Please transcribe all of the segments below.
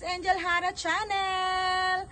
Miss Angel Hara Channel!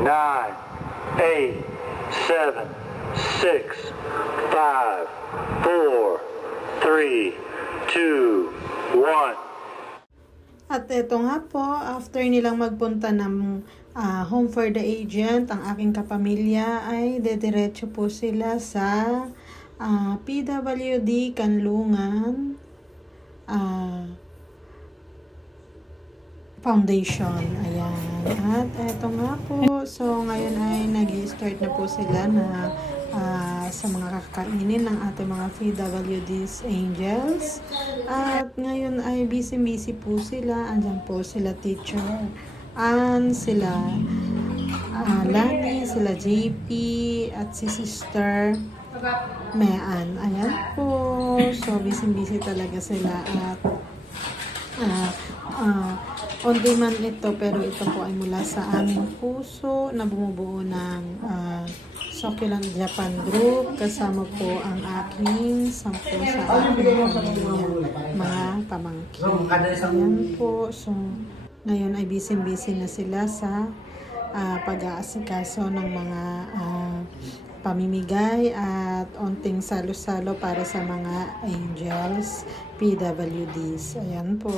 Nine, eight, seven, six, five, four, three, two, one. At ito nga po, after nilang magpunta ng Home for the Agent, ang aking kapamilya ay dediretso po sila sa PWD Kanlungan Foundation. Ayan. At eto nga po, so ngayon ay nag-start na po sila na sa mga kakainin ng ating mga PWD's Angels. At ngayon ay busy-busy po sila. Andyan po sila teacher Ann, sila Lani, sila JP, at si Sister Mean. Ayan po. So busy-busy talaga sila. At on demand ito, pero ito po ay mula sa aming puso na bumubuo ng Succulent Japan Group. Kasama po ang aking 10 sa aking pamilya, mga pamangkin. Ayan po. So, ngayon ay busy-busy na sila sa pag-aasikaso ng mga pamimigay at onting salo-salo para sa mga angels, PWDs. Ayan po.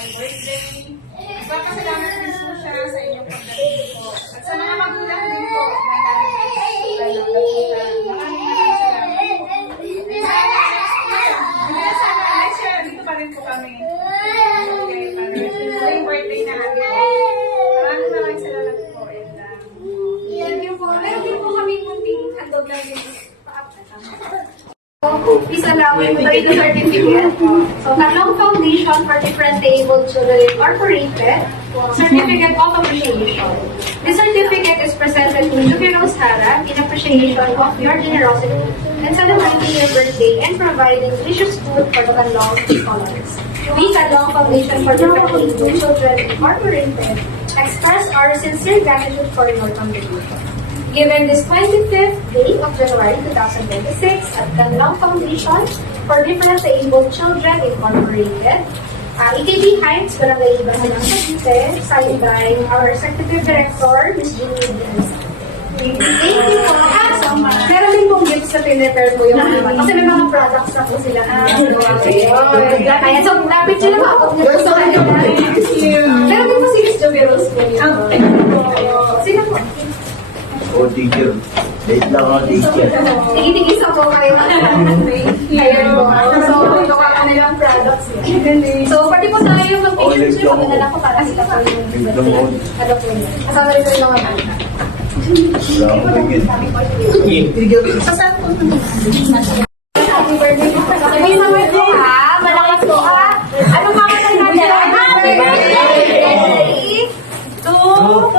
my birthday. Magpapasalamat din po siya sa inyong pagdating po. At sa mga magulang din po, next year, dito pa rin po kami. Yung birthday na natin po. Maraming salamat po. Thank you po. Meron din po kami munting handog na din. Please allow me to read the certificate. So, Talong Foundation for Differently Abled Children Incorporated, Certificate of Appreciation. This certificate is presented to Juby Rose Hara in appreciation of your generosity and celebrating your birthday and providing delicious food for the Talong scholars. We, Talong Foundation for Differently Abled Children Incorporated, express our sincere gratitude for your contribution. Given this 25th day of January 2026 at Canlong Foundation for Differently Abled Children Incorporated, EKB Heights, Barangay Ibahan ng Cavite, signed by our Executive Director, Ms. Jeannie Diaz. Thank you po. So, meron din pong gifts sa Pineter po yung iba. Kasi may mga products na po sila. Kaya so, lapit sila po. Meron din po si Ms. Joby Rose po yun. Sila po. O, teacher. Late lang ako, teacher. Tigis ako kayo. Ayan po. So, ito ka kanilang products. So, pati po tayo yung mag-patient siya, magdala ko para sila po yung ano po yun. Kasama rin po yung mga bata. Happy birthday po. May summer po ha. Malakas po ha. Anong kakatay natin? Happy birthday! 2, 1, go!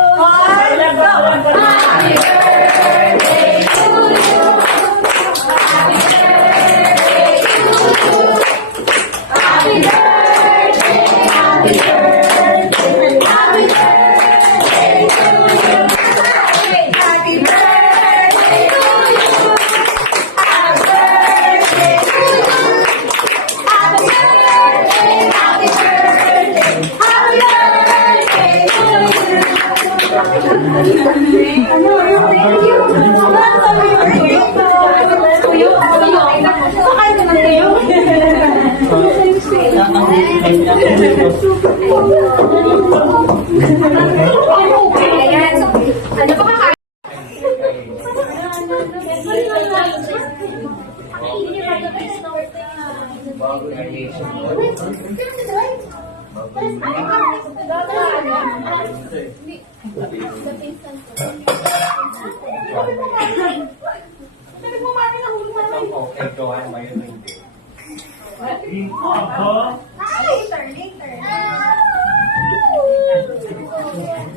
Happy birthday to you.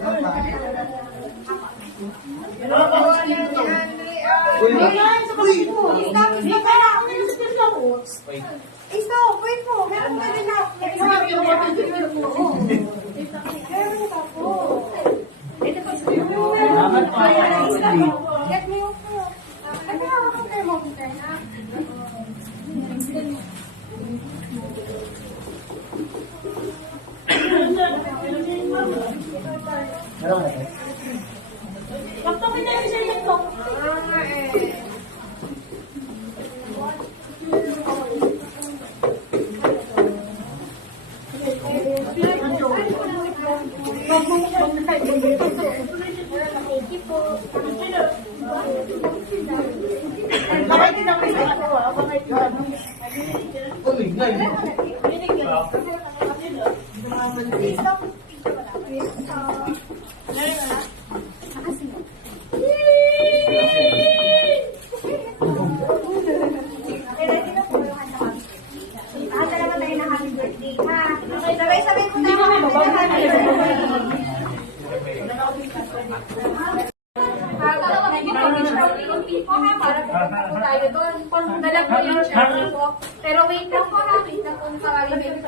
Happy birthday to you. Happy birthday, happy birthday, happy birthday to you. Happy birthday to you. Happy birthday to you. Happy birthday, happy birthday, happy birthday to you. Ayan. Ano pa kakain? Sabay-sabay po na happy tayo doon. Dalag po yung chair po. Pero wait lang po ha. Wait lang po sa kalimit.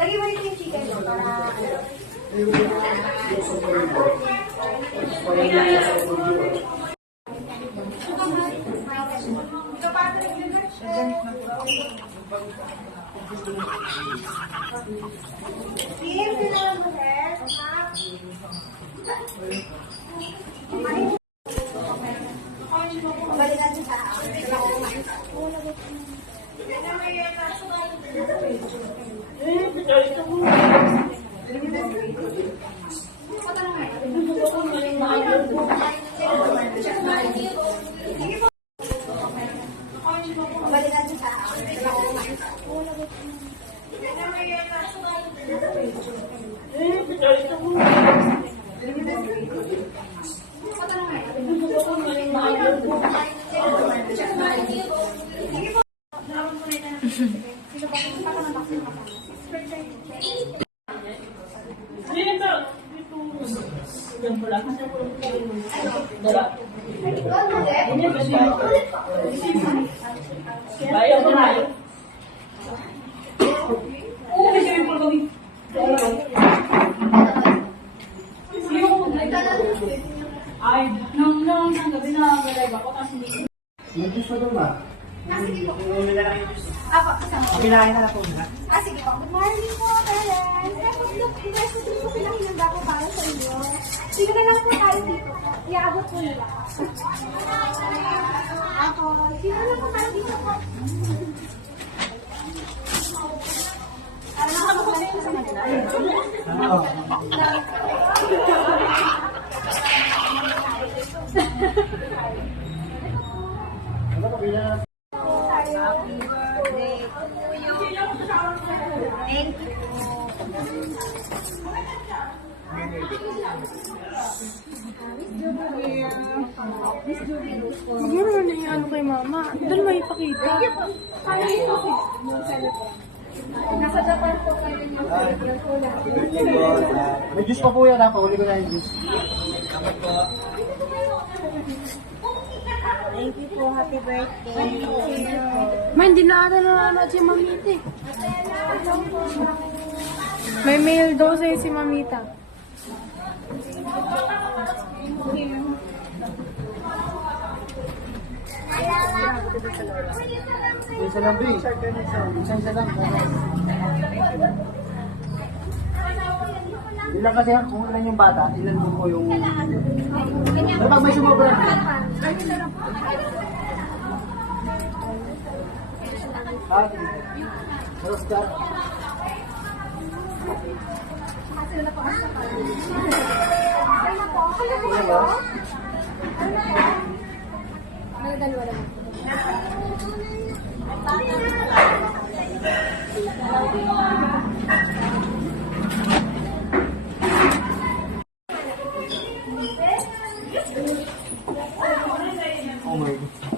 Lagi mo rin yung chicken no? Para... Kabilahin na po ba? Sige po. Good morning po, parents. Kasi po pinahinanda ko para sa inyo. Sige na lang po tayo dito. Iabot po nila. Ako. Sige na lang po tayo dito po. Para nakabukasin sa kanila. Siguro na yung ano kay mama. Doon may ipakita. Nasa Japan po kayo yung May juice pa po yan ha. Pahuli ko na yung juice. Thank you po. Happy birthday. Ma, hindi na ata nanonood si Mamita eh. May mail daw sa'yo si Mamita. Isa lang ba eh. Isa lang. Ilan kasi kung ilan yung bata, ilan po yung... Pero pag may sumobra. Oscar. dalawa naman. Oh my God.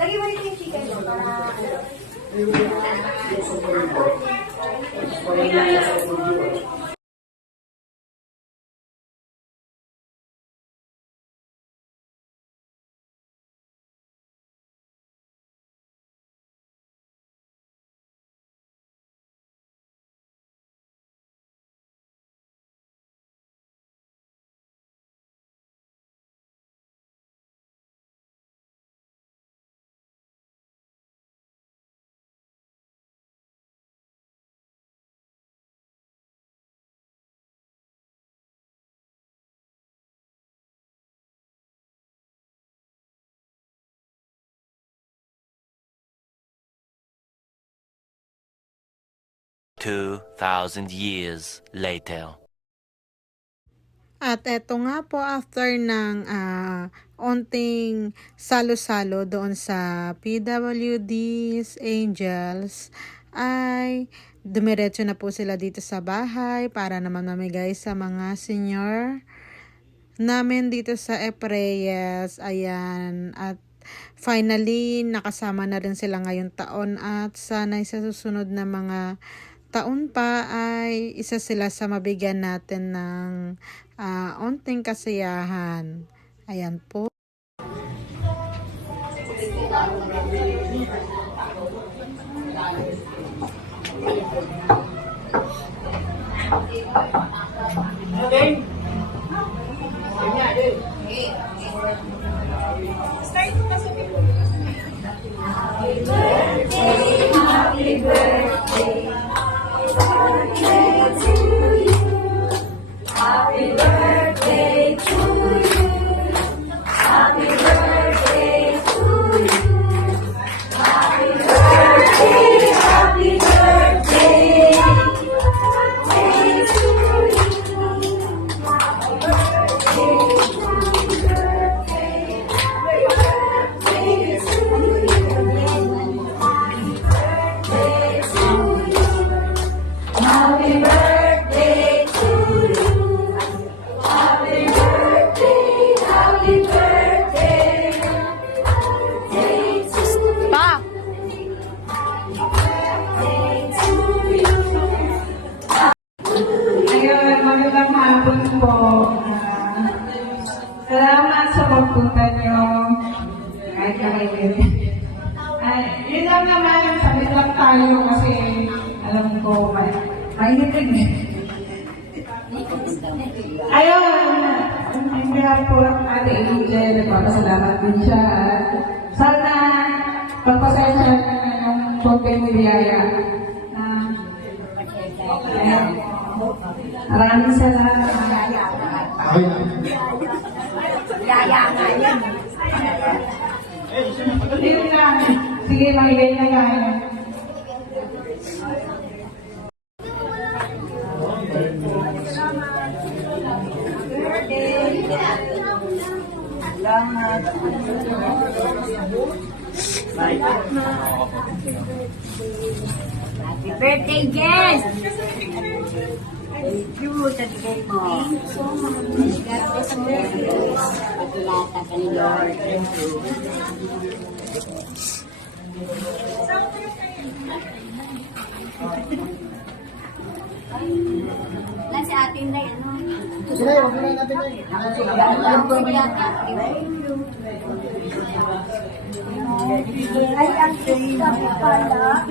Lagi mo rin yung chicken no? Para... 2,000 years later. At eto nga po, after ng onting salo-salo doon sa PWD's Angels, ay dumiretso na po sila dito sa bahay para naman mamigay sa mga senior namin dito sa Epreyes. Ayan, at finally, nakasama na rin sila ngayong taon at sana'y sa susunod na mga taon pa ay isa sila sa mabigyan natin ng onting kasiyahan. Ayan po. Ayun, magandang hapon po. Salamat sa pagpunta nyo. Kahit nakikit. Yun lang naman, sabit lang tayo kasi alam ko, mainit rin eh. Ayun, hindi po Ate Angel, nagpapasalamat din siya. Sana pagpasensya na yung konting niliyaya. Maraming salamat. Yaya nga yan. Yun lang. Sige, magigay na kayo. Salamat. Happy birthday, Jess! Thank you sa bigay mo. Thank you so much. God bless you. Pagkilata ka ni Lord. Thank you. Lang si atin na yan. Sila, huwag na natin na yun. Ay, ang ganda pala.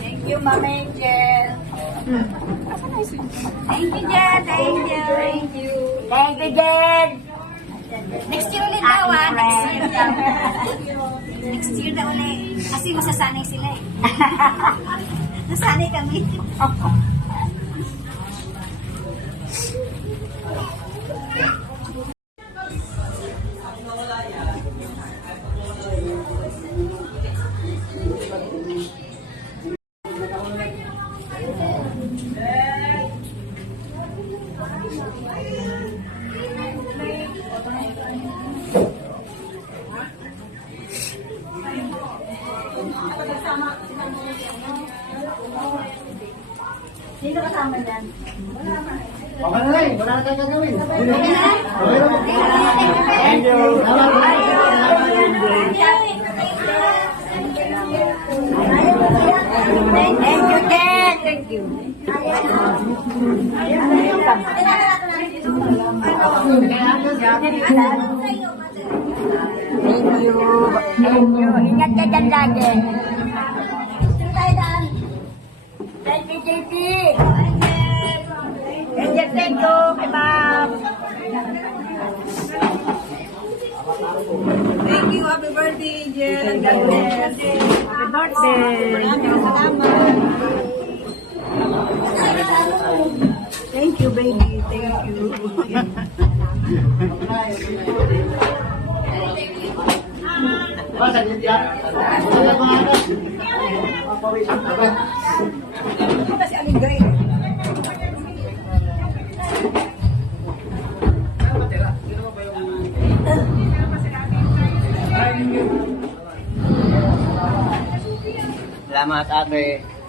Thank you, Mama Angel. Thank you, Jen. Thank you. Thank you. Thank you, Jen. Next year ulit daw, Next year daw. Next year daw ulit. Kasi masasanay sila eh. Nasanay kami. Sino kasama dyan? Okay na rin, wala na tayong gagawin. Thank you. Thank you, Jen. Thank you. Thank you. Thank you. Ingat ka dyan lagi. Sino tayo daan? Thank you, JP. Angel, thank you. Kay Ma'am. Thank you. Happy birthday, Angel. God bless. Happy birthday. Salamat. Thank you, baby. Thank you. Salamat ate.